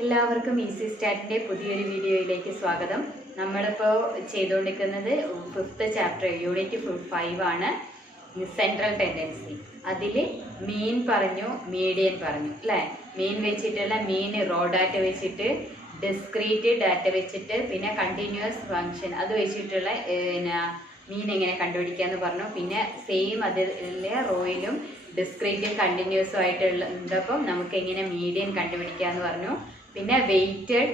എല്ലാവർക്കും ഈസി സ്റ്റാറ്റിൻ്റെ പുതിയൊരു വീഡിയോയിലേക്ക് സ്വാഗതം. നമ്മളിപ്പോൾ ചെയ്തുകൊണ്ടിരിക്കുന്നത് 5th ചാപ്റ്റർ യൂണിറ്റ് 5 ആണ്, സെൻട്രൽ ടെൻഡൻസി. അതിൽ മീൻ പറഞ്ഞു, മീഡിയൻ പറഞ്ഞു അല്ലേ. മീൻ വെച്ചിട്ടുള്ള മീൻ റോ ഡാറ്റ വെച്ചിട്ട്, ഡിസ്ക്രീറ്റ് ഡാറ്റ വെച്ചിട്ട്, പിന്നെ കണ്ടിന്യൂസ് ഫങ്ഷൻ അത് വെച്ചിട്ടുള്ള മീൻ എങ്ങനെ കണ്ടുപിടിക്കാന്ന് പറഞ്ഞു. പിന്നെ സെയിം അതിലെ റോയിലും ഡിസ്ക്രീറ്റും കണ്ടിന്യൂസും ആയിട്ടുള്ളപ്പം നമുക്ക് എങ്ങനെ മീഡിയൻ കണ്ടുപിടിക്കാന്ന് പറഞ്ഞു. പിന്നെ വെയ്റ്റഡ്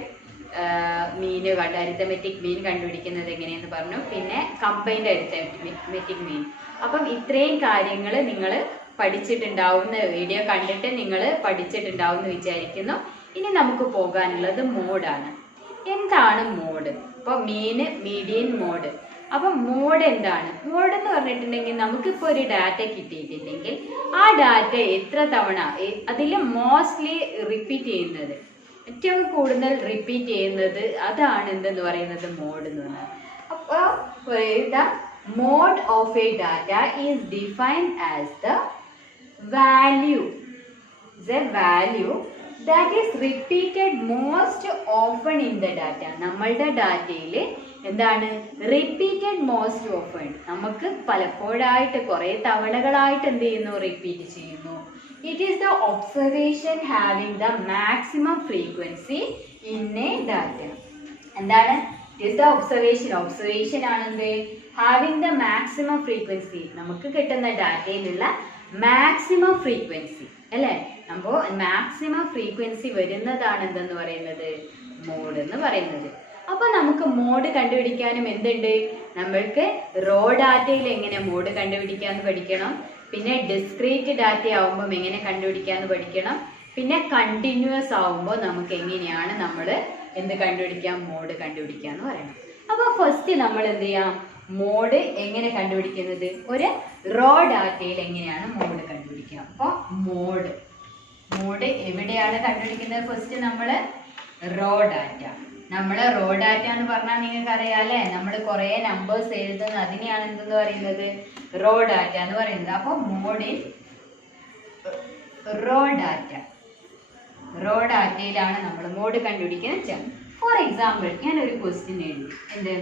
മീൻ അരിത്തമെറ്റിക് മീൻ കണ്ടുപിടിക്കുന്നത് എങ്ങനെയെന്ന് പറഞ്ഞു. പിന്നെ കമ്പൈൻഡ് അരിത്തമെറ്റിക് മീൻ. അപ്പം ഇത്രയും കാര്യങ്ങൾ നിങ്ങൾ പഠിച്ചിട്ടുണ്ടാവുന്ന വീഡിയോ കണ്ടിട്ട് നിങ്ങൾ പഠിച്ചിട്ടുണ്ടാവും എന്ന് വിചാരിക്കുന്നു. ഇനി നമുക്ക് പോകാനുള്ളത് മോഡാണ്. എന്താണ് മോഡ്? ഇപ്പോൾ മീൻ, മീഡിയൻ, മോഡ്. അപ്പം മോഡ് എന്താണ്? മോഡ് എന്ന് പറഞ്ഞിട്ടുണ്ടെങ്കിൽ നമുക്കിപ്പോൾ ഒരു ഡാറ്റ കിട്ടിയിട്ടുണ്ടെങ്കിൽ ആ ഡാറ്റ എത്ര തവണ അതിൽ മോസ്റ്റ്ലി റിപ്പീറ്റ് ചെയ്യുന്നത്, ഏറ്റവും കൂടുതൽ റിപ്പീറ്റ് ചെയ്യുന്നത് അതാണ് എന്തെന്ന് പറയുന്നത് മോഡ് എന്ന് പറയുന്നത്. അപ്പോൾ the mode of a data is defined as the value that is repeated most often in the data. നമ്മളുടെ ഡാറ്റയിൽ എന്താണ് റിപ്പീറ്റഡ് മോസ്റ്റ് ഓഫൺ, നമുക്ക് പലപ്പോഴായിട്ട് കുറേ തവണകളായിട്ട് എന്ത് ചെയ്യുന്നു, റിപ്പീറ്റ് ചെയ്യുന്നു. It is the observation having the maximum frequency in a data. എന്താണ്? ഇറ്റ് ഈസ് ദ ഒബ്സർവേഷൻ ആണെന്ത്, ഹാവിങ് ദ മാക്സിമം ഫ്രീക്വൻസി, നമുക്ക് കിട്ടുന്ന ഡാറ്റയിലുള്ള മാക്സിമം ഫ്രീക്വൻസി അല്ലേ. അപ്പോൾ മാക്സിമം ഫ്രീക്വൻസി വരുന്നതാണ് എന്തെന്ന് പറയുന്നത്, മോഡ് എന്ന് പറയുന്നത്. അപ്പോൾ നമുക്ക് മോഡ് കണ്ടുപിടിക്കാനും എന്തുണ്ട്, നമ്മൾക്ക് റോ ഡാറ്റയിൽ എങ്ങനെ മോഡ് കണ്ടുപിടിക്കാമെന്ന് പഠിക്കണം. പിന്നെ ഡിസ്ക്രീറ്റ് ഡാറ്റ ആവുമ്പം എങ്ങനെ കണ്ടുപിടിക്കാമെന്ന് പഠിക്കണം. പിന്നെ കണ്ടിന്യൂസ് ആവുമ്പോൾ നമുക്ക് എങ്ങനെയാണ് നമ്മൾ എന്ത് കണ്ടുപിടിക്കാം, മോഡ് കണ്ടുപിടിക്കാമെന്ന് പറയണം. അപ്പോൾ ഫസ്റ്റ് നമ്മൾ എന്ത് ചെയ്യാം, മോഡ് എങ്ങനെ കണ്ടുപിടിക്കുന്നത്, ഒരു റോ ഡാറ്റയിൽ എങ്ങനെയാണ് മോഡ് കണ്ടുപിടിക്കുക. അപ്പോൾ മോഡ് എവിടെയാണ് കണ്ടുപിടിക്കുന്നത്? ഫസ്റ്റ് നമ്മൾ റോ ഡാറ്റ. നമ്മൾ റോ ഡാറ്റ എന്ന് പറഞ്ഞാൽ നിങ്ങൾക്ക് അറിയാം അല്ലേ, നമ്മൾ കുറേ നമ്പേഴ്സ് എഴുതുന്നത് അതിനെയാണ് എന്തെന്ന് പറയുന്നത്, റോ ഡാറ്റ എന്ന് പറയുന്നത്. അപ്പോൾ മോഡിൽ റോ ഡാറ്റയിലാണ് നമ്മൾ മോഡ് കണ്ടുപിടിക്കുന്നത് വെച്ചാൽ. ഫോർ എക്സാമ്പിൾ ഞാനൊരു ക്വസ്റ്റ്യൻ എഴുതി. എന്ത്,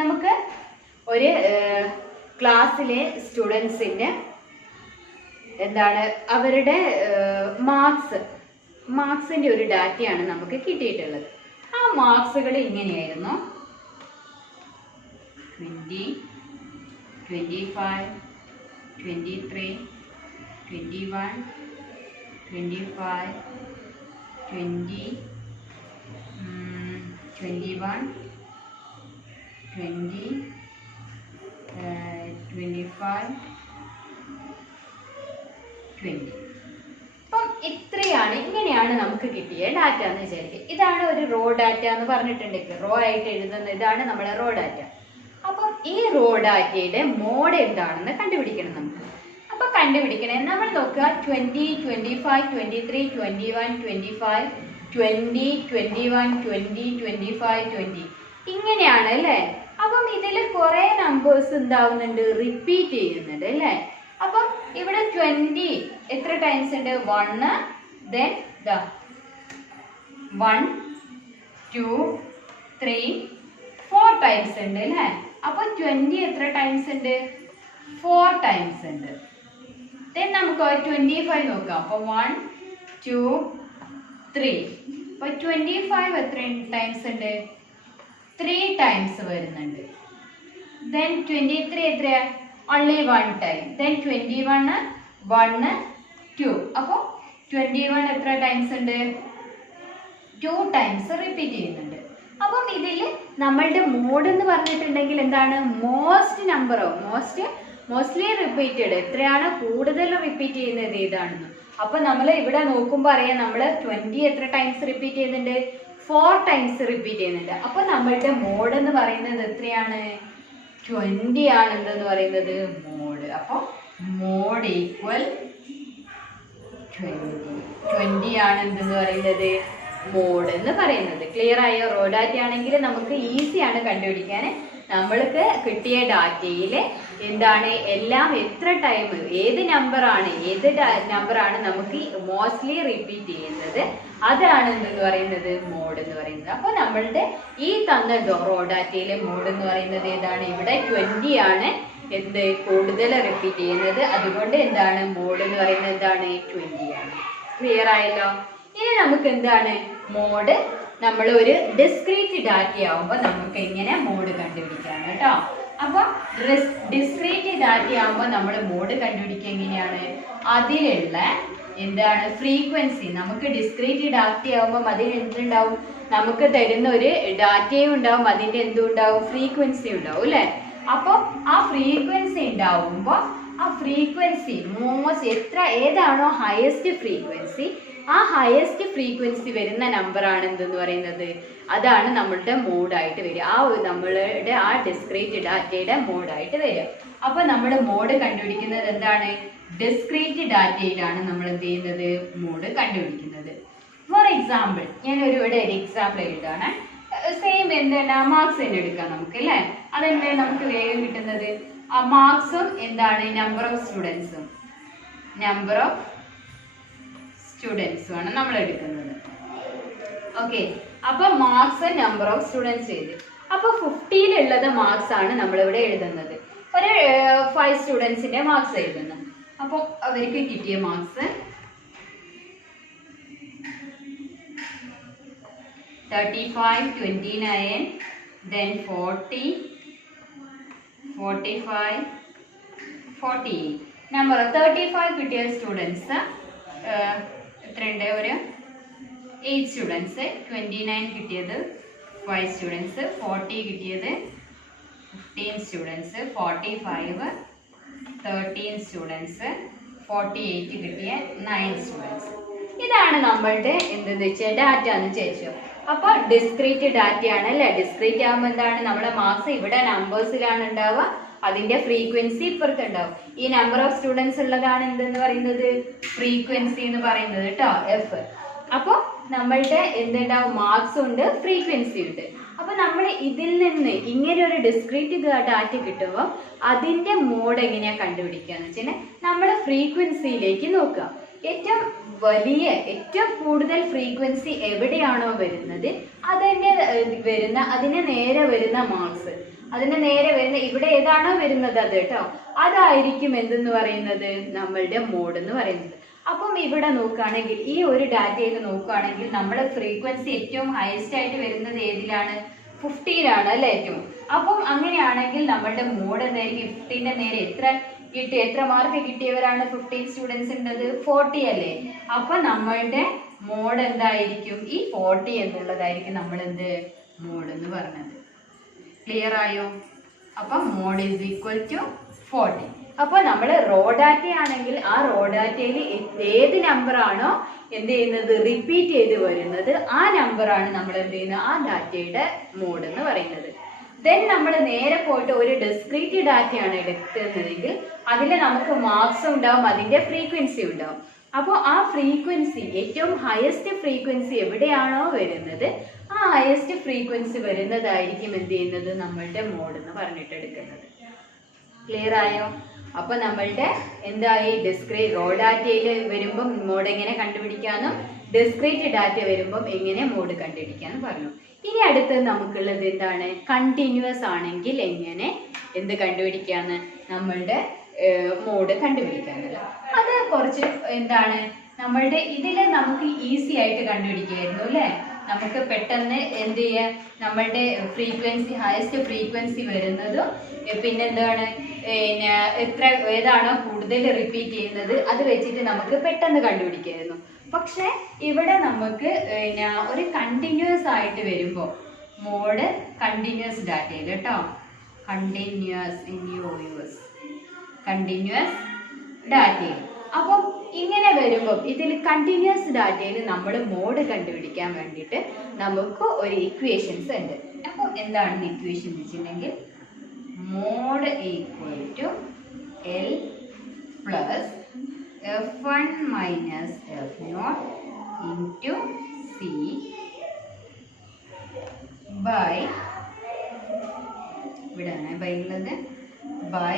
നമുക്ക് ഒരു ക്ലാസ്സിലെ സ്റ്റുഡൻസിൻ്റെ എന്താണ് അവരുടെ മാർക്സിൻ്റെ ഒരു ഡാറ്റയാണ് നമുക്ക് കിട്ടിയിട്ടുള്ളത്. ആ മാർക്സുകൾ ഇങ്ങനെയായിരുന്നു: 20, 25, 23, 21, 25, 20, 21, 20, 25, 20. അപ്പം ഇങ്ങനെയാണ് നമുക്ക് കിട്ടിയ ഡാറ്റ എന്ന് വിചാരിക്കുക. ഇതാണ് ഒരു റോ ഡാറ്റ എന്ന് പറഞ്ഞിട്ടുണ്ടെങ്കിൽ, റോ ആയിട്ട് എഴുതുന്ന ഇതാണ് നമ്മളെ റോ ഡാറ്റ. അപ്പം ഈ റോ ഡാറ്റയുടെ മോഡ് എന്താണെന്ന് കണ്ടുപിടിക്കണം നമുക്ക്. അപ്പൊ കണ്ടുപിടിക്കണേ നമ്മൾ നോക്കുക, 20, 25, 23, 21, 25, 20, 21, 20, 25, 20 ഇങ്ങനെയാണ് അല്ലേ. അപ്പം ഇതിൽ കുറെ നമ്പേഴ്സ് എന്താവുന്നുണ്ട്, റിപ്പീറ്റ് ചെയ്യുന്നുണ്ട് അല്ലേ. അപ്പം ഇവിടെ 20 എത്ര ടൈംസ് ഉണ്ട്, 1, then 1, 2, 3, 4 ടൈംസ് ഉണ്ട് അല്ലേ. അപ്പൊ 20 എത്ര ടൈംസ് ഉണ്ട്, 4 ടൈംസ് ഉണ്ട്. then നമുക്ക് 25 നോക്കാം. അപ്പൊ 1, 2, 3. അപ്പൊ 25 എത്ര ടൈംസ് ഉണ്ട്, 3 ടൈംസ് വരുന്നുണ്ട്. then 23 എത്രയാ, only 1 time. then 21, 1, 2. അപ്പോൾ 21 എത്ര ടൈംസ് ഉണ്ട്, 2 ടൈംസ് റിപ്പീറ്റ് ചെയ്യുന്നുണ്ട്. അപ്പം ഇതിൽ നമ്മളുടെ മോഡ് എന്ന് പറഞ്ഞിട്ടുണ്ടെങ്കിൽ എന്താണ്, മോസ്റ്റ്ലി റിപ്പീറ്റഡ്, എത്രയാണ് കൂടുതൽ റിപ്പീറ്റ് ചെയ്യുന്നത് ഏതാണെന്ന്. അപ്പൊ നമ്മൾ ഇവിടെ നോക്കുമ്പോൾ അറിയാം, നമ്മൾ 20 എത്ര ടൈംസ് റിപ്പീറ്റ് ചെയ്യുന്നുണ്ട്, 4 ടൈംസ് റിപ്പീറ്റ് ചെയ്യുന്നുണ്ട്. അപ്പൊ നമ്മളുടെ മോഡ് എന്ന് പറയുന്നത് എത്രയാണ്, 20 ആണ് എന്തെന്ന് പറയുന്നത് മോഡ്. അപ്പോൾ മോഡ് ഈക്വൽ 20 ആണ് എന്തെന്ന് പറയുന്നത് മോഡ് എന്ന് പറയുന്നത്. ക്ലിയർ ആയോ? റോ ഡാറ്റ ആണെങ്കിൽ നമുക്ക് ഈസിയാണ് കണ്ടുപിടിക്കാൻ. നമ്മൾക്ക് കിട്ടിയ ഡാറ്റയിൽ എന്താണ് എല്ലാം എത്ര ടൈം ഏത് നമ്പറാണ് നമുക്ക് മോസ്റ്റ്ലി റിപ്പീറ്റ് ചെയ്യുന്നത്, അതാണ് എന്തെന്ന് പറയുന്നത് മോഡ് എന്ന് പറയുന്നത്. അപ്പോൾ നമ്മളുടെ ഈ തന്ന റോ ഡാറ്റയിലെ മോഡ് എന്ന് പറയുന്നത് ഏതാണ്? ഇവിടെ 20 ആണ് എന്ത് കൂടുതൽ റിപ്പീറ്റ് ചെയ്യുന്നത്. അതുകൊണ്ട് എന്താണ് മോഡ് എന്ന് പറയുന്നത് എന്താണ് 20 ആണ്. ക്ലിയർ ആയല്ലോ? ഇനി നമുക്ക് എന്താണ് മോഡ് നമ്മൾ ഒരു ഡിസ്ക്രീറ്റ് ഡാറ്റ ആവുമ്പോൾ നമുക്ക് എങ്ങനെ മോഡ് കണ്ടുപിടിക്കാം കേട്ടോ. അപ്പൊ ഡിസ്ക്രീറ്റ് ഡാറ്റ ആവുമ്പോൾ നമ്മൾ മോഡ് കണ്ടുപിടിക്കുക എങ്ങനെയാണ്? അതിലുള്ള എന്താണ് ഫ്രീക്വൻസി. നമുക്ക് ഡിസ്ക്രീറ്റ് ഡാറ്റ ആവുമ്പോൾ അതിന് എന്തുണ്ടാവും? നമുക്ക് തരുന്ന ഒരു ഡാറ്റയും ഉണ്ടാവും, അതിന്റെ എന്തും ഉണ്ടാവും? ഫ്രീക്വൻസി ഉണ്ടാവും അല്ലെ? അപ്പൊ ആ ഫ്രീക്വൻസി ഉണ്ടാവുമ്പോ ആ ഫ്രീക്വൻസി ഏതാണോ ഹയസ്റ്റ് ഫ്രീക്വൻസി, ആ ഹയസ്റ്റ് ഫ്രീക്വൻസി വരുന്ന നമ്പറാണ് എന്തെന്ന് പറയുന്നത്, അതാണ് നമ്മളുടെ മോഡായിട്ട് വരിക. നമ്മളുടെ ആ ഡിസ്ക്രീറ്റ് ഡാറ്റയുടെ മോഡായിട്ട് വരിക. അപ്പൊ നമ്മൾ മോഡ് കണ്ടുപിടിക്കുന്നത് എന്താണ്? ഡിസ്ക്രീറ്റ് ഡാറ്റയിലാണ് നമ്മൾ എന്ത് ചെയ്യുന്നത്? മോഡ് കണ്ടുപിടിക്കുന്നത്. ഫോർ എക്സാമ്പിൾ ഇവിടെ ഒരു എക്സാമ്പിൾ എഴുതാണ്. സെയിം എന്താണ് മാർക്സ് തന്നെ എടുക്കാം നമുക്ക് അല്ലേ? അതെങ്ങനെ നമുക്ക് വേഗം കിട്ടുന്നത്? ആ മാർക്സും എന്താണ് നമ്പർ ഓഫ് സ്റ്റുഡൻസും ആണ് നമ്മൾ എടുക്കുന്നത്. ഓക്കെ, അപ്പൊ മാർക്സ് നമ്പർ ഓഫ് സ്റ്റുഡൻസ് ചെയ്ത്, അപ്പൊ 50-ലുള്ളത് മാർക്സ് ആണ് നമ്മളിവിടെ എഴുതുന്നത്. ഒരു 5 സ്റ്റുഡൻസിന്റെ മാർക്സ് എഴുതുന്നു. അപ്പൊ അവർക്ക് കിട്ടിയ മാർക്സ് 35, 29, then 40, 45, 48. നമ്പർ 35 കിട്ടിയ സ്റ്റുഡൻസ് എത്രയുണ്ട്? ഒരു 8 സ്റ്റുഡൻസ്. 29 കിട്ടിയത് 5 സ്റ്റുഡൻസ്. 40 കിട്ടിയത് 15 സ്റ്റുഡൻസ്. 45 13 സ്റ്റുഡൻസ്. 48 കിട്ടിയ 9 സ്റ്റുഡൻസ്. ഇതാണ് നമ്മളുടെ എന്തെന്ന് വെച്ചാൽ ഡാറ്റ എന്ന് ചോദിച്ചു. അപ്പൊ ഡിസ്ക്രീറ്റ് ഡാറ്റ ആണ് അല്ലെ? ഡിസ്ക്രീറ്റ് ആകുമ്പോൾ എന്താണ്? നമ്മുടെ മാർക്സ് ഇവിടെ നമ്പേഴ്സിലാണ് ഉണ്ടാവുക, അതിന്റെ ഫ്രീക്വൻസി ഇപ്പുറത്ത് ഉണ്ടാവും. ഈ നമ്പർ ഓഫ് സ്റ്റുഡൻസ് ഉള്ളതാണ് എന്തെന്ന് പറയുന്നത്? ഫ്രീക്വൻസി എന്ന് പറയുന്നത് കേട്ടോ, എഫ്. അപ്പൊ നമ്മളുടെ എന്തുണ്ടാവും? മാർക്സ് ഉണ്ട്, ഫ്രീക്വൻസി ഉണ്ട്. അപ്പൊ നമ്മൾ ഇതിൽ നിന്ന് ഇങ്ങനെ ഒരു ഡിസ്ക്രീറ്റ് ഡാറ്റ കിട്ടുമ്പോൾ അതിന്റെ മോഡ് എങ്ങനെയാ കണ്ടുപിടിക്കുക എന്ന് വെച്ചാൽ നമ്മൾ ഫ്രീക്വൻസിയിലേക്ക് നോക്കുക. ഏറ്റവും കൂടുതൽ ഫ്രീക്വൻസി എവിടെയാണോ വരുന്നത് അതിന് നേരെ വരുന്ന മാർക്സ്, അതിന് നേരെ വരുന്ന ഇവിടെ ഏതാണോ വരുന്നത് അത് കേട്ടോ, അതായിരിക്കും എന്തെന്ന് പറയുന്നത് നമ്മളുടെ മോഡ് എന്ന് പറയുന്നത്. അപ്പം ഇവിടെ നോക്കുകയാണെങ്കിൽ ഈ ഒരു ഡാറ്റയിൽ നോക്കുകയാണെങ്കിൽ നമ്മുടെ ഫ്രീക്വൻസി ഏറ്റവും ഹയസ്റ്റ് ആയിട്ട് വരുന്നത് ഏതിലാണ്? 50-ലാണ് അല്ലെ ഏറ്റവും. അപ്പം അങ്ങനെയാണെങ്കിൽ നമ്മളുടെ മോഡ് എന്തായിരിക്കും? 50-ന്റെ നേരെ എത്ര മാർക്ക് കിട്ടിയവരാണ് 15 സ്റ്റുഡൻസ് ഉള്ളത്? 40 അല്ലേ? അപ്പൊ നമ്മളുടെ മോഡ് എന്തായിരിക്കും? ഈ 40 എന്നുള്ളതായിരിക്കും നമ്മൾ എന്ത് മോഡ് എന്ന് പറഞ്ഞത്. ക്ലിയർ ആയോ? അപ്പൊ മോഡ് ഈസ് ഈക്വൽ ടു 40. അപ്പൊ നമ്മൾ റോ ഡാറ്റ ആണെങ്കിൽ ആ റോ ഡാറ്റയിൽ ഏത് നമ്പർ ആണോ എന്ത് ചെയ്യുന്നത് റിപ്പീറ്റ് ചെയ്ത് വരുന്നത് ആ നമ്പറാണ് നമ്മൾ എന്ത് ചെയ്യുന്നത് ആ ഡാറ്റയുടെ മോഡ് എന്ന് പറയുന്നത്. ദെൻ നമ്മൾ നേരെ പോയിട്ട് ഒരു ഡിസ്ക്രീറ്റ് ഡാറ്റയാണ് എടുക്കുന്നതെങ്കിൽ അതിൽ നമുക്ക് മാർക്സ് ഉണ്ടാവും, അതിന്റെ ഫ്രീക്വൻസി ഉണ്ടാവും. അപ്പോൾ ആ ഫ്രീക്വൻസി ഏറ്റവും ഹയസ്റ്റ് ഫ്രീക്വൻസി എവിടെയാണോ വരുന്നത് ആ ഹയസ്റ്റ് ഫ്രീക്വൻസി വരുന്നതായിരിക്കും എന്ത് ചെയ്യുന്നത് നമ്മളുടെ മോഡ് എന്ന് പറഞ്ഞിട്ട് എടുക്കുന്നത്. ക്ലിയർ ആയോ? അപ്പൊ നമ്മളുടെ എന്തായി ഡിസ്ക്രീറ്റ് റോ ഡാറ്റയിൽ വരുമ്പം മോഡ് എങ്ങനെ കണ്ടുപിടിക്കാന്നും ഡിസ്ക്രീറ്റ് ഡാറ്റ വരുമ്പം എങ്ങനെ മോഡ് കണ്ടുപിടിക്കാന്ന് പറഞ്ഞു. ഇനി അടുത്തത് നമുക്കുള്ളത് എന്താണ്? കണ്ടിന്യൂസ് ആണെങ്കിൽ എങ്ങനെ എന്ത് കണ്ടുപിടിക്കാന്ന് നമ്മളുടെ മോഡ് കണ്ടുപിടിക്കാനുള്ള അത് കുറച്ച് എന്താണ് നമ്മളുടെ ഇതില് നമുക്ക് ഈസി ആയിട്ട് കണ്ടുപിടിക്കായിരുന്നു അല്ലെ. നമുക്ക് പെട്ടെന്ന് എന്ത് ചെയ്യാം നമ്മളുടെ ഫ്രീക്വൻസി ഹയസ്റ്റ് ഫ്രീക്വൻസി വരുന്നതും പിന്നെന്താണ് ഏതാണോ കൂടുതൽ റിപ്പീറ്റ് ചെയ്യുന്നത് അത് വെച്ചിട്ട് നമുക്ക് പെട്ടെന്ന് കണ്ടുപിടിക്കായിരുന്നു. പക്ഷെ ഇവിടെ നമുക്ക് ഒരു കണ്ടിന്യൂസ് ആയിട്ട് വരുമ്പോൾ മോഡ് കണ്ടിന്യൂസ് ഡാറ്റയിൽ കേട്ടോ, കണ്ടിന്യൂസ് ഡാറ്റയിൽ. അപ്പം ഇങ്ങനെ വരുമ്പോൾ ഇതിൽ കണ്ടിന്യൂസ് ഡാറ്റയിൽ നമ്മൾ മോഡ് കണ്ടുപിടിക്കാൻ വേണ്ടിയിട്ട് നമുക്ക് ഒരു ഇക്വേഷൻസ് ഉണ്ട്. അപ്പോൾ എന്താണ് ഇക്വേഷൻ വെച്ചിട്ടുണ്ടെങ്കിൽ mode equal to L plus F1 minus F0 into by ഇവിടെയാണ് ബൈ ഉള്ളത് by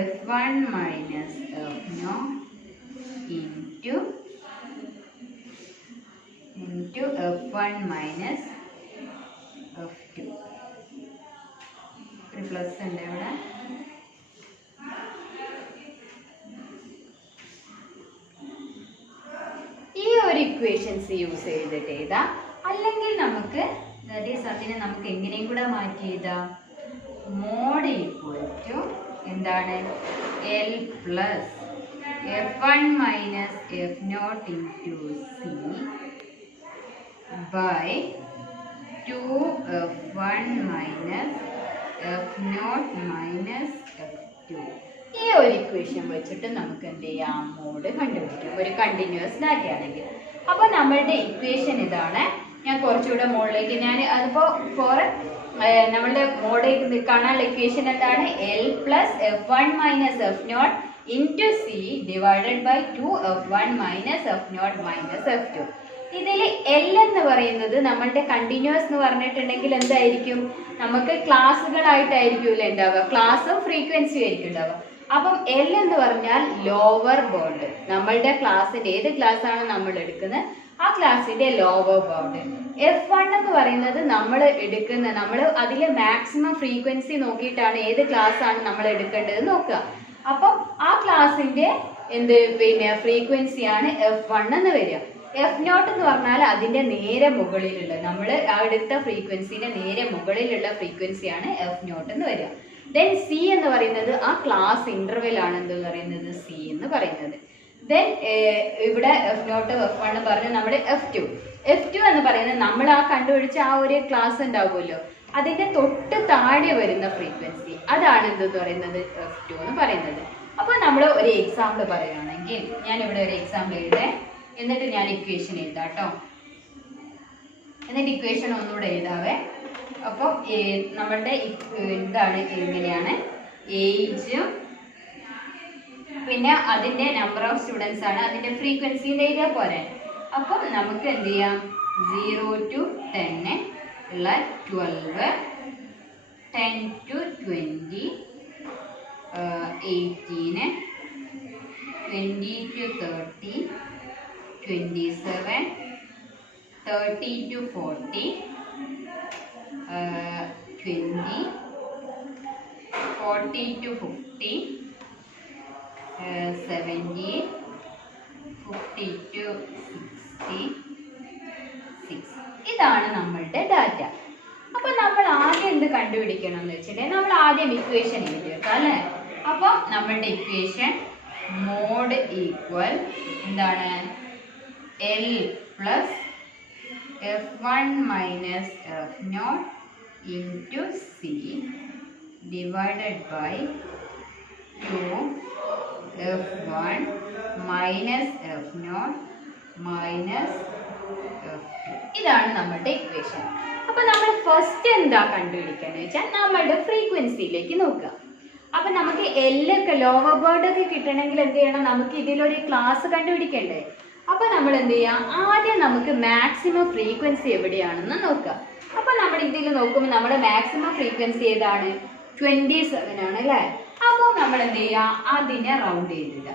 F1 minus F0 into F1 minus F2. ഒരു പ്ലസ് ഉണ്ട് ഇവിടെ. ഈ ഒരു ഇക്വേഷൻസ് യൂസ് ചെയ്തിട്ട് എഴുതാം. അല്ലെങ്കിൽ നമുക്ക് അതിനെ നമുക്ക് എങ്ങനെയും കൂടെ മാറ്റി എഴുതാം. മോഡ് ഈക്വൽ ടു എന്താണ് L plus F1 minus F0 into C by 2F1 minus F0 minus F2. ഈ ഒരു ഇക്വേഷൻ വെച്ചിട്ട് നമുക്ക് എന്ത് ചെയ്യാം, മോഡ് കണ്ടുപിടിക്കാം ഒരു കണ്ടിന്യൂസ് ഡാറ്റ ആണെങ്കിൽ. അപ്പോൾ നമ്മളുടെ ഇക്വേഷൻ ഇതാണ്. ഞാൻ കുറച്ചുകൂടെ മുകളിലേക്ക് അതിപ്പോൾ നമ്മളുടെ മോഡ് കാണാനുള്ള ഇക്വേഷൻ എന്താണ്, L plus F1 minus F0 into C divided by 2F1 minus F0 minus F2. ഇതിൽ L എന്ന് പറയുന്നത് നമ്മളുടെ കണ്ടിന്യൂസ് എന്ന് പറഞ്ഞിട്ടുണ്ടെങ്കിൽ എന്തായിരിക്കും, നമുക്ക് ക്ലാസ്സുകളായിട്ടായിരിക്കുമല്ലോ ഉണ്ടാവുക, ക്ലാസ്സും ഫ്രീക്വൻസിയും ആയിരിക്കും ഉണ്ടാവുക. അപ്പം L എന്ന് പറഞ്ഞാൽ ലോവർ ബൗണ്ട്, നമ്മളുടെ ക്ലാസ്സിന്റെ ഏത് ക്ലാസ് ആണ് നമ്മൾ എടുക്കുന്നത് ആ ക്ലാസ്സിന്റെ ലോവർ ബൗണ്ട്. F1 എന്ന് പറയുന്നത് നമ്മൾ അതിലെ മാക്സിമം ഫ്രീക്വൻസി നോക്കിയിട്ടാണ് ഏത് ക്ലാസ് ആണ് നമ്മൾ എടുക്കേണ്ടത് നോക്കുക. അപ്പം ആ ക്ലാസ്സിന്റെ ഫ്രീക്വൻസിയാണ് F1 എന്ന് വരിക. F0 എന്ന് പറഞ്ഞാൽ അതിന്റെ നേരെ മുകളിലുള്ള നമ്മൾ അടുത്ത ഫ്രീക്വൻസിന്റെ നേരെ മുകളിലുള്ള ഫ്രീക്വൻസിയാണ് F0 എന്ന് വരിക. ദെൻ സി എന്ന് പറയുന്നത് ആ ക്ലാസ് ഇന്റർവെൽ ആണ് എന്ന് പറയുന്നത് സി എന്ന് പറയുന്നത്. ദെൻ ഇവിടെ F0 F1 പറഞ്ഞ് നമ്മുടെ F2 എന്ന് പറയുന്നത് നമ്മൾ ആ കണ്ടുപിടിച്ച ആ ഒരു ക്ലാസ് ഉണ്ടാവുമല്ലോ അതിന്റെ തൊട്ട് താഴെ വരുന്ന ഫ്രീക്വൻസി, അതാണ് എന്തെന്ന് പറയുന്നത് F2 എന്ന് പറയുന്നത്. അപ്പോൾ നമ്മൾ ഒരു എക്സാമ്പിൾ പറയുകയാണെങ്കിൽ ഞാൻ ഇവിടെ ഒരു എക്സാമ്പിൾ എഴുതേ, എന്നിട്ട് ഞാൻ ഇക്വേഷൻ എഴുതാം കേട്ടോ. എന്നിട്ട് ഇക്വേഷൻ ഒന്നുകൂടെ എഴുതാവേ. അപ്പോൾ നമ്മളുടെ ഇതാണ് എങ്ങനെയാണ് ഏജ്, പിന്നെ അതിന്റെ നമ്പർ ഓഫ് സ്റ്റുഡൻസ് ആണ്, അതിന്റെ ഫ്രീക്വൻസിന്റെ ഏരിയ പോലെ. അപ്പം നമുക്ക് എന്ത് ചെയ്യാം, 0 to 10 ഉള്ള 12, 10 to 20, 18, 20 to 30, 27, 30 to 40, 20, 40 to 50, 70, 50 to 66. ഇതാണ് നമ്മളുടെ ഡാറ്റ. അപ്പൊ നമ്മൾ ആദ്യം എന്ത് കണ്ടുപിടിക്കണം എന്ന് വെച്ചിട്ടുണ്ടെങ്കിൽ നമ്മൾ ആദ്യം ഇക്വേഷൻ എഴുതി വെക്കാം അല്ലേ. അപ്പൊ നമ്മളുടെ ഇക്വേഷൻ മോഡ് ഈക്വൽ എന്താണ്, L plus F1 minus F0 into C divided by 2F1 minus F0 minus F2. ഇതാണ് നമ്മളുടെ ഇക്വേഷൻ. അപ്പൊ നമ്മൾ ഫസ്റ്റ് എന്താ കണ്ടുപിടിക്കാന്ന് വെച്ചാൽ നമ്മളുടെ ഫ്രീക്വൻസിയിലേക്ക് നോക്കുക. അപ്പൊ നമുക്ക് ഒക്കെ ലോവർ ബൗണ്ട് ഒക്കെ കിട്ടണമെങ്കിൽ എന്ത് ചെയ്യണം, നമുക്ക് ഇതിലൊരു ക്ലാസ് കണ്ടുപിടിക്കണ്ടേ. അപ്പൊ നമ്മൾ എന്ത് ചെയ്യാം, ആദ്യം നമുക്ക് മാക്സിമം ഫ്രീക്വൻസി എവിടെയാണെന്ന് നോക്കുക. അപ്പൊ നമ്മൾ ഇതിൽ നോക്കുമ്പോൾ നമ്മുടെ മാക്സിമം ഫ്രീക്വൻസി ഏതാണ്, 27 ആണ് അല്ലേ. അപ്പോൾ നമ്മൾ എന്ത് ചെയ്യാം, അതിനെ റൗണ്ട് ചെയ്തില്ല.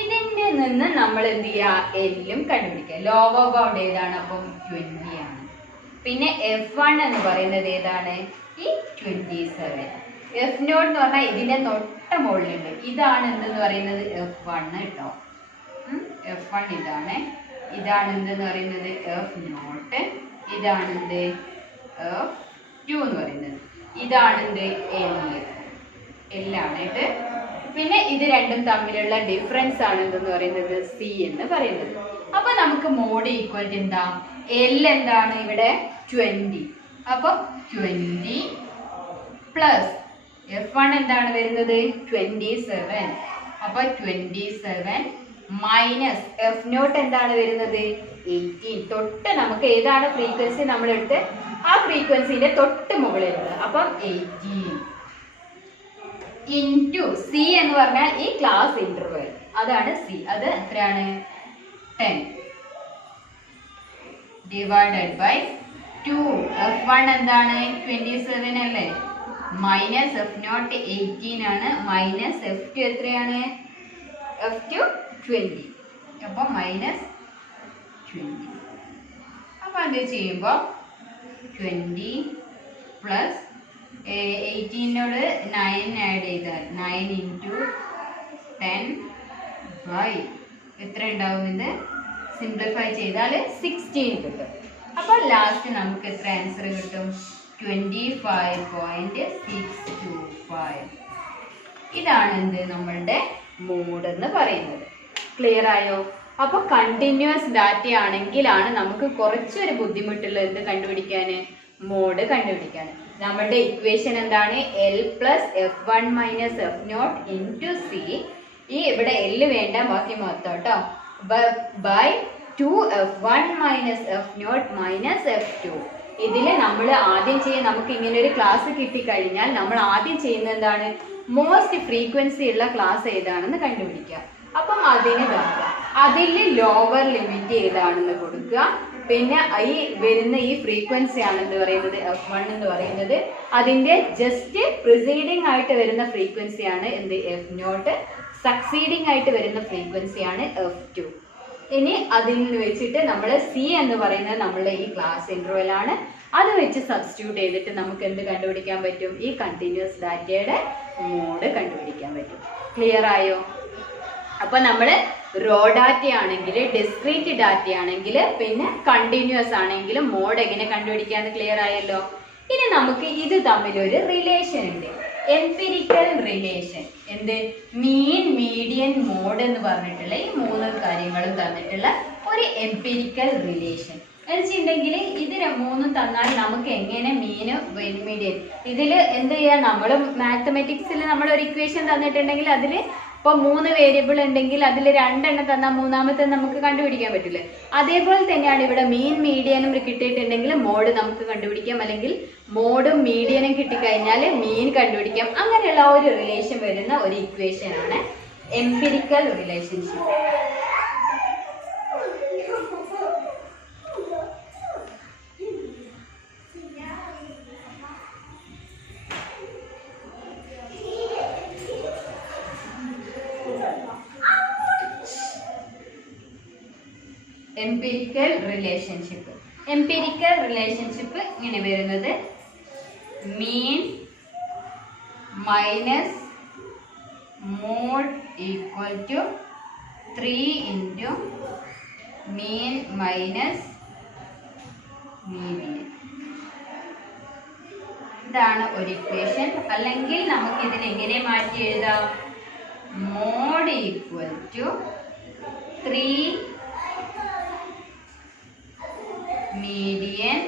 ഇതിന്റെ നിന്ന് നമ്മൾ എന്ത് ചെയ്യുക, എല്ലും കണ്ടുപിടിക്കുക. ലോവർ ബൗണ്ട് ഏതാണ്, അപ്പം 20 ആണ്. പിന്നെ F1 എന്ന് പറയുന്നത് ഏതാണ്, ഈ 27. F0 എന്ന് പറഞ്ഞാൽ ഇതിന്റെ തൊട്ട മുകളിലുണ്ട്, ഇതാണ് എന്തെന്ന് പറയുന്നത് F1 കേട്ടോ. F1 ഇതാണ് എന്തെന്ന് പറയുന്നത് F0, ഇതാണ് എന്ത് F2 എന്ന് പറയുന്നത്, ഇതാണ് എന്ത് L ആണ് കേട്ട്. പിന്നെ ഇത് രണ്ടും തമ്മിലുള്ള ഡിഫറൻസ് ആണ് എന്തെന്ന് പറയുന്നത് സി എന്ന് പറയുന്നത്. അപ്പൊ നമുക്ക് മോഡ് ഈക്വൽ എന്താ, L എന്താണ് ഇവിടെ 20, അപ്പൊ 20 പ്ലസ് F1 എന്താണ് വരുന്നത് 27, അപ്പൊ 27 മൈനസ് F0 എന്താണ് വരുന്നത് 18. തൊട്ട് നമുക്ക് ഏതാണ് ഫ്രീക്വൻസി നമ്മൾ എടുത്ത് ആ ഫ്രീക്വൻസിന്റെ തൊട്ട് മുകളിലുള്ളത്, അപ്പം 18 ഇൻറ്റു സി എന്ന് പറഞ്ഞാൽ ഈ ക്ലാസ് ഇന്റർവെൽ, അതാണ് സി. അത് എത്രയാണ് 10. Divided by 2. F1 എന്താണ് 27 അല്ലേ, മൈനസ് F0 18 ആണ്, മൈനസ് F2 എത്രയാണ്, F2 20. അപ്പൊ മൈനസ് 20. അപ്പൊ അത് ചെയ്യുമ്പോൾ 20 പ്ലസ് 18നോട് 9 ആഡ് ചെയ്താൽ 9 into 10 by എത്ര ഉണ്ടാവും, ഇത് സിംപ്ലിഫൈ ചെയ്താൽ 16 കിട്ടും. അപ്പോൾ ലാസ്റ്റ് നമുക്ക് എത്ര ആൻസർ കിട്ടും, 25.625. ഇതാണ് എന്ത് നമ്മളുടെ മോഡ് എന്ന് പറയുന്നത്. ക്ലിയർ ആയോ? അപ്പോൾ കണ്ടിന്യൂസ് ഡാറ്റ ആണെങ്കിലാണ് നമുക്ക് കുറച്ചൊരു ബുദ്ധിമുട്ടുള്ള എന്ത് കണ്ടുപിടിക്കാൻ, മോഡ് കണ്ടുപിടിക്കാൻ. നമ്മുടെ ഇക്വേഷൻ എന്താണ്, L plus F1 minus F0 into C. ഈ ഇവിടെ L വേണ്ട, ബാക്കി മൊത്തം കേട്ടോ, by 2F1 minus F0 minus F2. ഇതിൽ നമ്മൾ ആദ്യം നമുക്ക് ഇങ്ങനെ ഒരു ക്ലാസ് കിട്ടിക്കഴിഞ്ഞാൽ നമ്മൾ ആദ്യം ചെയ്യുന്നത് എന്താണ്, മോസ്റ്റ് ഫ്രീക്വൻസി ഉള്ള ക്ലാസ് ഏതാണെന്ന് കണ്ടുപിടിക്കുക. അപ്പം അതിന് നോക്കുക, അതിൽ ലോവർ ലിമിറ്റ് ഏതാണെന്ന് കൊടുക്കുക. പിന്നെ ഈ വരുന്ന ഈ ഫ്രീക്വൻസി ആണെന്ന് പറയുന്നത് F1 എന്ന് പറയുന്നത്, അതിന്റെ ജസ്റ്റ് പ്രിസീഡിങ് ആയിട്ട് വരുന്ന ഫ്രീക്വൻസിയാണ് എന്ത് F0, സക്സീഡിങ് ആയിട്ട് വരുന്ന ഫ്രീക്വൻസിയാണ് F2. ഇനി അതിൽ വെച്ചിട്ട് നമ്മൾ സി എന്ന് പറയുന്നത് നമ്മളുടെ ഈ ക്ലാസ് ഇന്റർവെൽ ആണ്. അത് വെച്ച് സബ്സ്റ്റിറ്റ്യൂട്ട് ചെയ്തിട്ട് നമുക്ക് എന്ത് കണ്ടുപിടിക്കാൻ പറ്റും, ഈ കണ്ടിന്യൂസ് ഡാറ്റയുടെ മോഡ് കണ്ടുപിടിക്കാൻ പറ്റും. ക്ലിയർ ആയോ? അപ്പൊ നമ്മൾ റോ ഡാറ്റ ആണെങ്കിൽ, ഡിസ്ക്രീറ്റ് ഡാറ്റ ആണെങ്കിൽ, പിന്നെ കണ്ടിന്യൂസ് ആണെങ്കിലും മോഡ് എങ്ങനെ കണ്ടുപിടിക്കാന്ന് ക്ലിയർ ആയല്ലോ. ഇനി നമുക്ക് ഇത് തമ്മിലൊരു റിലേഷൻ ഉണ്ട്, എംപിരിക്കൽ റിലേഷൻ. എന്ത്, മീൻ, മീഡിയൻ, മോഡ് എന്ന് പറഞ്ഞിട്ടുള്ള ഈ 3 കാര്യങ്ങളും തന്നിട്ടുള്ള ഒരു എംപിരിക്കൽ റിലേഷൻ വെച്ചിട്ടുണ്ടെങ്കിൽ ഇത് 3 തന്നാൽ നമുക്ക് എങ്ങനെ മീന്, മീഡിയൻ, ഇതിൽ എന്ത് ചെയ്യാം, നമ്മൾ മാത്തമെറ്റിക്സിൽ നമ്മൾ ഒരു ഇക്വേഷൻ തന്നിട്ടുണ്ടെങ്കിൽ അതിൽ ഇപ്പോൾ 3 വേരിയബിൾ ഉണ്ടെങ്കിൽ അതിൽ 2 എണ്ണം തന്നാൽ മൂന്നാമത്തെ നമുക്ക് കണ്ടുപിടിക്കാൻ പറ്റില്ല. അതേപോലെ തന്നെയാണ് ഇവിടെ മീൻ, മീഡിയനും കിട്ടിയിട്ടുണ്ടെങ്കിൽ മോഡ് നമുക്ക് കണ്ടുപിടിക്കാം, അല്ലെങ്കിൽ മോഡും മീഡിയനും കിട്ടിക്കഴിഞ്ഞാൽ മീൻ കണ്ടുപിടിക്കാം. അങ്ങനെയുള്ള ഒരു റിലേഷൻ വരുന്ന ഒരു ഇക്വേഷൻ ആണ് എംപിരിക്കൽ റിലേഷൻഷിപ്പ്. എംപിരിക്കൽ റിലേഷൻഷിപ്പ് ഇങ്ങനെ വരുന്നത്, mean minus mode equal to 3 into mean minus median. ഇതാണ് ഒരു ഇക്വേഷൻ. അല്ലെങ്കിൽ നമുക്ക് ഇതിനെ എങ്ങനെ മാറ്റി എഴുതാം, mode equal to 3 median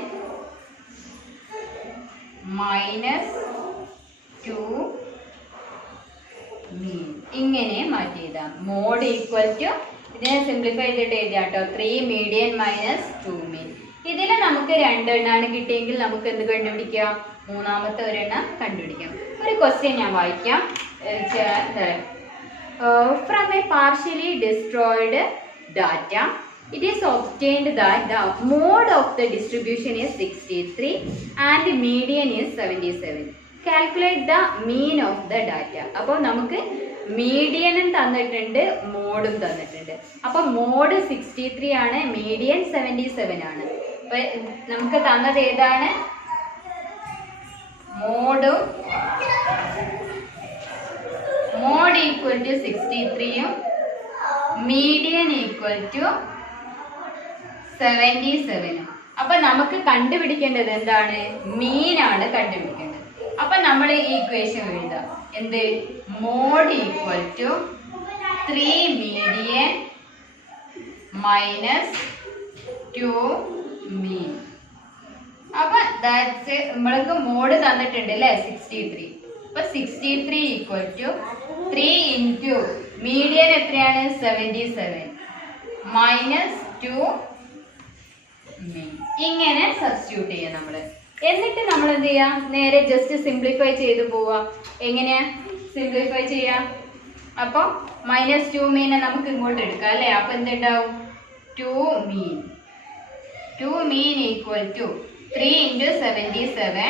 minus 2 mean. ഇങ്ങനെ മാറ്റി എഴുതാം. മോഡ് ഈക്വൽ ടു, ഇതിനെ സിംപ്ലിഫൈ ചെയ്തിട്ട് എഴുതാട്ടോ, 3 മീഡിയൻ മൈനസ് 2 മീൻ. ഇതിൽ നമുക്ക് 2 എണ്ണമാണ് കിട്ടിയെങ്കിൽ നമുക്ക് എന്ത് കണ്ടുപിടിക്കാം, മൂന്നാമത്തെ ഒരെണ്ണം കണ്ടുപിടിക്കാം. ഒരു ക്വസ്റ്റ്യൻ ഞാൻ വായിക്കാം. From A partially destroyed data it is obtained that the mode of the distribution is 63 and the median is 77. Calculate the mean of the data. അപ്പോൾ നമുക്ക് മീഡിയനും തന്നിട്ടുണ്ട്, മോഡും തന്നിട്ടുണ്ട്. അപ്പോൾ മോഡ് 63 ആണ്, മീഡിയൻ 77 ആണ്. അപ്പോൾ നമുക്ക് തന്നത് ഏതാണ്, മോഡും, മോഡ് ഈക്വൽ ടു 63യും മീഡിയൻ ഈക്വൽ ടു 77. അപ്പൊ നമുക്ക് കണ്ടുപിടിക്കേണ്ടത് എന്താണ്, മീനാണ് കണ്ടുപിടിക്കേണ്ടത്. അപ്പൊ നമ്മൾ ഈ ഇക്വേഷൻ എഴുതാം, എന്ത്, mode equal to 3 median minus 2 mean. അപ്പൊ നമ്മൾക്ക് മോഡ് തന്നിട്ടുണ്ട് അല്ലെ 63. അപ്പൊ 63 ഈക്വൽ ടു 3 ഇൻറ്റു മീഡിയൻ എത്രയാണ് 77 മൈനസ് 2 മീൻ. ഇങ്ങനെ സബ്സ്റ്റിറ്റ്യൂട്ട് ചെയ്യാം നമ്മള്. എന്നിട്ട് നമ്മൾ എന്ത് ചെയ്യാം, നേരെ ജസ്റ്റ് സിംപ്ലിഫൈ ചെയ്ത് പോവാം. എങ്ങനെയാ സിംപ്ലിഫൈ ചെയ്യാം, അപ്പൊ മൈനസ് 2 മീനെ നമുക്ക് ഇങ്ങോട്ട് എടുക്കാം അല്ലെ. അപ്പൊ എന്തുണ്ടാവും, 2 മീൻ 2 mean equal to 3 into 77.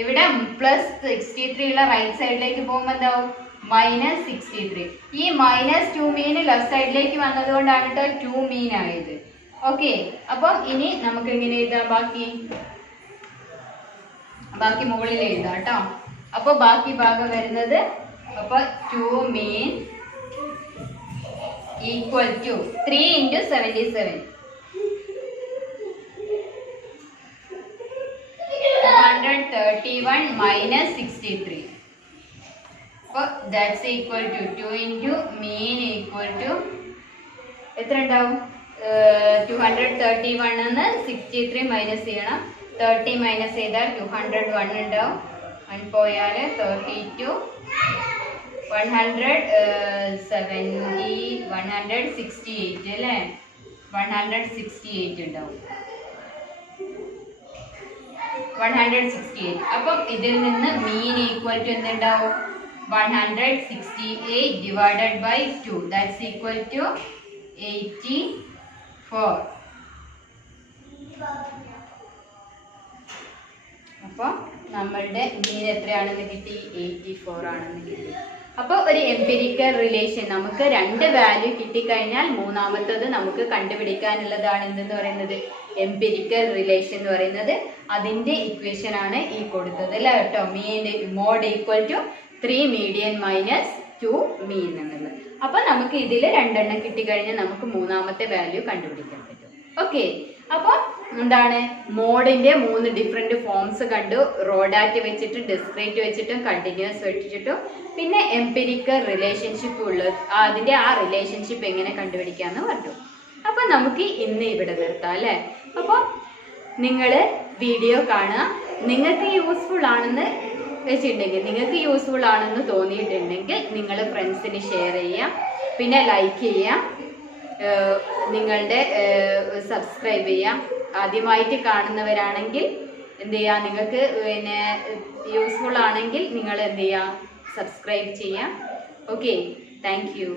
ഇവിടെ പ്ലസ് 63 ഉള്ള റൈറ്റ് സൈഡിലേക്ക് പോകുമ്പോൾ എന്താവും മൈനസ് 63. ഈ മൈനസ് 2 മീൻ ലെഫ്റ്റ് സൈഡിലേക്ക് വന്നതുകൊണ്ടാണ് കേട്ടോ 2 മീൻ ആയത്. ഓക്കെ, അപ്പം ഇനി നമുക്ക് എങ്ങനെ എഴുതാം? ബാക്കി മുകളിൽ എഴുതാം കേട്ടോ. അപ്പൊ ബാക്കി ഭാഗം വരുന്നത് അപ്പൊ 2 mean equal to 3 into 77. 231 minus 63. So that's equal to 2 into mean equal to എത്ര ഉണ്ടാവും? 231 എന്ന് 63 മൈനസ് ചെയ്യണം. 30 മൈനസ് ചെയ്താൽ 201 ഉണ്ടാവും. 1 പോയാൽ 32 168 അല്ലേ? 168 ഉണ്ടാവും. 168. അപ്പം ഇതിൽ നിന്ന് മീൻ ഈക്വൽ ടു എന്തുണ്ടാവും? 168 divided by 2. That's equal to 84. അപ്പോൾ നമ്മളുടെ മീൻ എത്രയാണെന്ന് കിട്ടി? 84 ആണെന്ന് കിട്ടി. അപ്പോൾ ഒരു എംപിരിക്കൽ റിലേഷൻ നമുക്ക് രണ്ട് വാല്യൂ കിട്ടിക്കഴിഞ്ഞാൽ മൂന്നാമത്തത് നമുക്ക് കണ്ടുപിടിക്കാനുള്ളതാണ് എന്തെന്ന് പറയുന്നത് എംപിരിക്കൽ റിലേഷൻ എന്ന് പറയുന്നത്. അതിന്റെ ഇക്വേഷൻ ആണ് ഈ കൊടുത്തത് അല്ലേ കേട്ടോ. Mean mode equal to 3 median minus 2 mean എന്നുള്ളത്. അപ്പൊ നമുക്ക് ഇതിൽ രണ്ടെണ്ണം കിട്ടിക്കഴിഞ്ഞാൽ നമുക്ക് മൂന്നാമത്തെ വാല്യൂ കണ്ടുപിടിക്കാൻ പറ്റും. ഓക്കെ, അപ്പൊ എന്താണ് മോഡിന്റെ 3 ഡിഫറെന്റ് ഫോംസ് കണ്ടു. റോഡാറ്റ് വെച്ചിട്ട്, ഡിസ്ക്രീറ്റ് വെച്ചിട്ടും, കണ്ടിന്യൂസ് വെച്ചിട്ടും, പിന്നെ എംപിരിക്കൽ റിലേഷൻഷിപ്പ് ഉള്ളത്. അതിന്റെ ആ റിലേഷൻഷിപ്പ് എങ്ങനെ കണ്ടുപിടിക്കാന്ന് പറഞ്ഞു. അപ്പൊ നമുക്ക് ഇന്ന് ഇവിടെ നിർത്താം അല്ലെ. അപ്പൊ നിങ്ങൾ വീഡിയോ കാണുക. നിങ്ങൾക്ക് യൂസ്ഫുൾ ആണെന്ന് വെച്ചിട്ടുണ്ടെങ്കിൽ, നിങ്ങൾക്ക് യൂസ്ഫുൾ ആണെന്ന് തോന്നിയിട്ടുണ്ടെങ്കിൽ നിങ്ങൾ ഫ്രണ്ട്സിന് ഷെയർ ചെയ്യാം, പിന്നെ ലൈക്ക് ചെയ്യാം, നിങ്ങളുടെ സബ്സ്ക്രൈബ് ചെയ്യാം. ആദ്യമായിട്ട് കാണുന്നവരാണെങ്കിൽ എന്ത് ചെയ്യുക, നിങ്ങൾക്ക് പിന്നെ യൂസ്ഫുൾ ആണെങ്കിൽ നിങ്ങൾ എന്ത് ചെയ്യുക, സബ്സ്ക്രൈബ് ചെയ്യാം. Okay, thank you.